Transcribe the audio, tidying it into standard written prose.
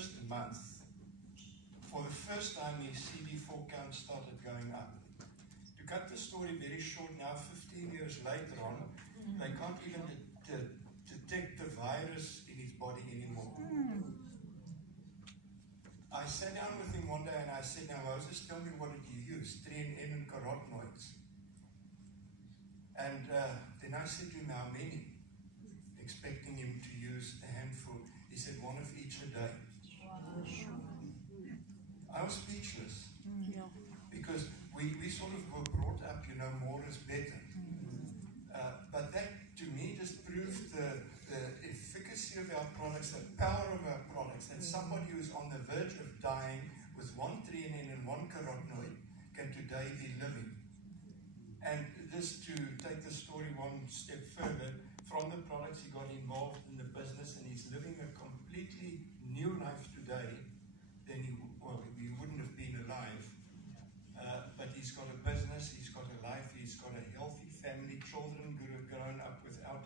first month, for the first time, his CD4 count started going up. To cut the story very short, now 15 years later on, they can't even detect the virus in his body anymore. I sat down with him one day and I said, now Moses, tell me, what did you use? 3NN and carotenoids. And then I said to him, how many? Expecting him to use a handful. He said, one of each a day. I was speechless. Because we sort of were brought up, more is better. But that, to me, just proved the efficacy of our products, the power of our products, that somebody who's on the verge of dying with 1 3NN and 1 carotenoid can today be living. And just to take the story one step further, from the products he got involved in the business, and he's living a completely new life today than he wouldn't have been alive. But he's got a business, he's got a life, he's got a healthy family, children who have grown up without